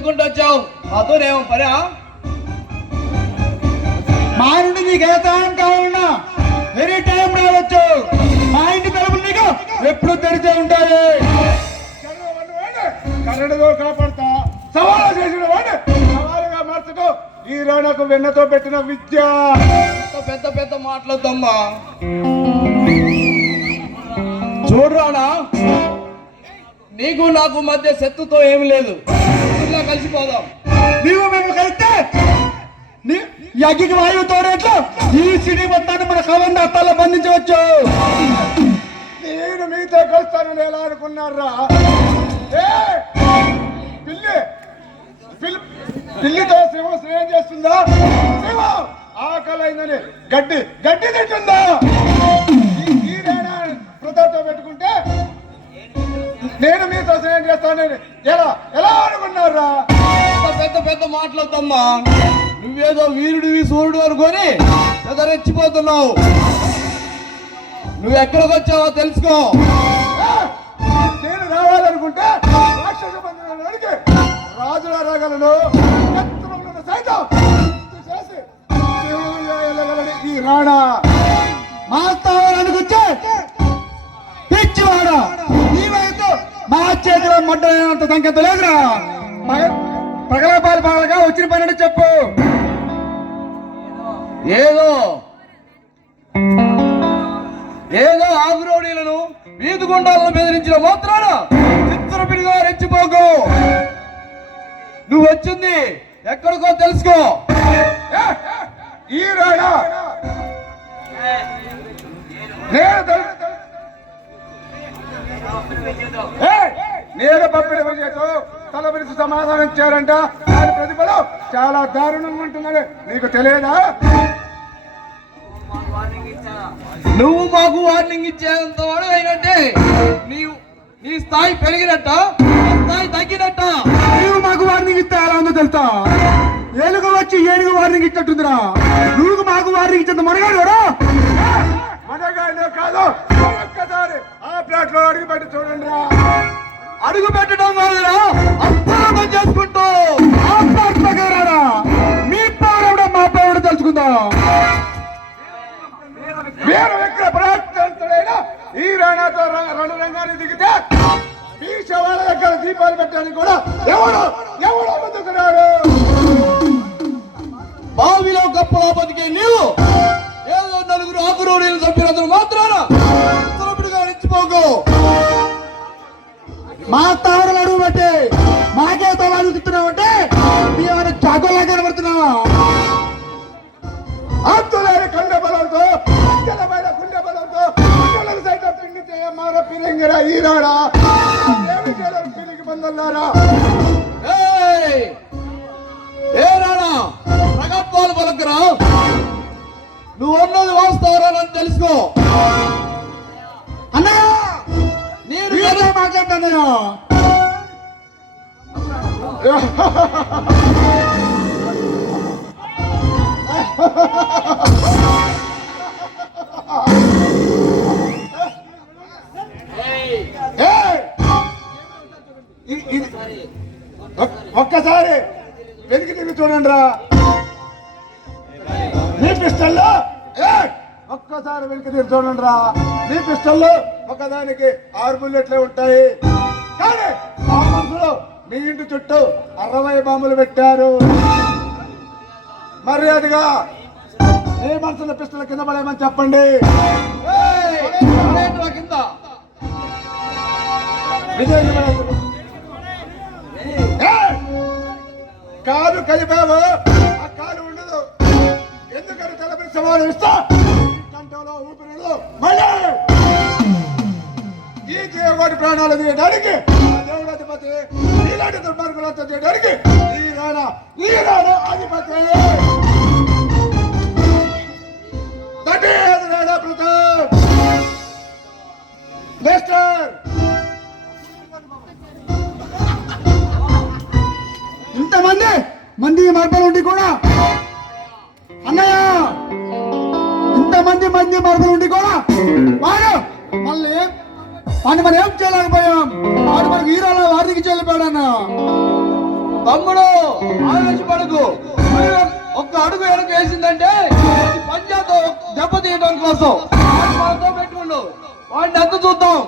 వెతుకుంటూ వచ్చావు? అతోనేమో పరా? మా ఇంటి నీకు ఏతాం కావాలన్నా ఎనీ టైం రావచ్చు. మా ఇంటి తలుపులు నీకు ఎప్పుడు తెరిచే ఉంటాయి. కన్నడలో కాపాడుతా సవాలు చేసిన వాడు సవాలుగా మార్చడం ఈ రాణకు వెన్నతో పెట్టిన విద్య. పెద్ద పెద్ద మాట్లాడద్దమ్మా. చూడరానా, నీకు నాకు మధ్య శత్రుతో ఏమి లేదు. ఇలా కలిసిపోదాం. నీవు మేము కలిస్తే ఈ అగ్గికి వాయువు తోడేట్లు ఈ సిటీ మొత్తాన్ని మన కవంద అత్తాల్లో బంధించవచ్చు. నేను మీతో కలుస్తానని ఎలా అనుకున్నారా? పిల్లితో సింహం స్నేహం చేస్తుందా? సింహం ఆకలైందని గడ్డి గడ్డి తింటుందా? ఈ ప్రతాప్తో పెట్టుకుంటే నేను మీతో స్నేహం చేస్తానని ఎలా ఎలా అనుకున్నారా? పెద్ద పెద్ద మాట్లాడద్దమ్మా. నువ్వేదో వీరుడివి సూర్యుడు అనుకొని రెచ్చిపోతున్నావు. నువ్వు ఎక్కడికి వచ్చావో తెలుసుకో. నేను రావాలనుకుంటే రాక్షస బంధువులకి రాజుల రాగలను సైతం ఈ రాణా మాస్తావాలనుకొచ్చే పిచ్చివాడా. నీవైతే మా చేతిలో మడ్డైనంత సంఖ్యత లేదురా. పగలపాలు పాలగా వచ్చిన పని చెప్పు. ఏదో ఆగ్రోడీలను వీధి గుండాలను బెదిరించిన మాత్రాన చిత్రపిడిగా రెచ్చిపోకు. నువ్వు వచ్చింది ఎక్కడికో తెలుసుకో. ఈ రాడా నేను పంపిణీ విజయతో తలపిలిచి సమాధానం ఇచ్చారంట. దాని ప్రతిఫలం చాలా దారుణంగా ఉంటుందని నీకు తెలియదా? నువ్వు మాకు వార్నింగ్ ఇచ్చేంత వాడు అయినట్టే నీ స్థాయి పెరిగినట్ట, స్థాయి తగ్గినట్ట. నీవు మాకు వార్నింగ్ ఇస్తే ఎలా ఉందో తెలుసా? ఏనుగు వచ్చి ఏనుగు వార్నింగ్ ఇచ్చినట్టుందిరా. నువ్వు మాకు వార్నింగ్ ఇచ్చేంత మనగాడు మనగాడు కాదు. ఒక్కసారి ఆ ప్లాట్ లో అడుగు పెట్టి చూడండి రా. అడుగు పెట్టడం కాదురా, అర్థం చేసుకుంటూ మీ పౌరుడు మా పౌరుడు తెలుసుకుందాం. వేరు ఎక్కడ పరాక్రాంతుడైనా ఈ రాణాతో రణరంగాన్ని దిగితే ఈ శవాల దగ్గర దీపాలు పెట్టడానికి కూడా ఎవడో ముందుకున్నాడు. బావిలో గొప్పలో బతికే నీవు ఏదో నలుగురు ఆకురోడీలు చంపినందుకు మాత్రాన రెచ్చిపోకు. మా తావరలు అడుగు బట్టి మాకే తలాడుతున్నావంటే మేమైనా చాకోలా కనబడుతున్నావా? అంతులేని కండ బలంతో గుండె బలంతో సైతం తింగితే మార పిల్లింగిరా ఈ రాడా. ఏమి చేయలేరు పిల్లికి బంధువులారా. ఏ రాడా రగత్వాలు పలకరా. నువ్వు అన్నది వాస్తవరాలని తెలుసుకో. అన్నయ్య నేను మాట్లాడతాను. ఒక్కసారి వెతికి తిరిగి చూడండి రా. నీ పిస్టల్లో ఒక్కసారి వెతికి తిరిగి చూడండి రా. నీ పిస్టల్లో ఒకదానికి 6 బుల్లెట్లే ఉంటాయి. కానీ ఆ మనసులో మీ ఇంటి చుట్టూ 60 బాంబులు పెట్టారు. మర్యాదగా ఏ మనసులో పిస్టల్ కింద పడేయమని చెప్పండి. కింద కాదు కలిపావు. ఆ కాలు ఉండదు. ఎందుకని తలపడి సమాధానం ఇస్తా. కంటలో ఊపిరిలో మళ్ళీ ఈ జీవకోటి ప్రాణాలు తీయడానికి దేవుడు అధిపతి. ఇలాంటి దుర్మార్గులతో చేయడానికి ఈ రాణా అధిపతి. రాణా ప్రతాప్ మిస్టర్. ఇంతమంది మరపలు ఉండి కూడా అన్నయ్య, ఇంతమంది మరపలు ఉండి కూడా వాడు మనం ఏం చేయలేకపోయాం. వాడు మనకు హీరోలో వారికి చెల్లిపోయాడన్న. తమ్ముడు ఆవేశపడకు. ఒక్క అడుగు వెనక వేసిందంటే పంజాబ్ దెబ్బ తీయడం కోసం వాడిని మనతో పెట్టుకుండు. వాడిని ఎంత చూద్దాం.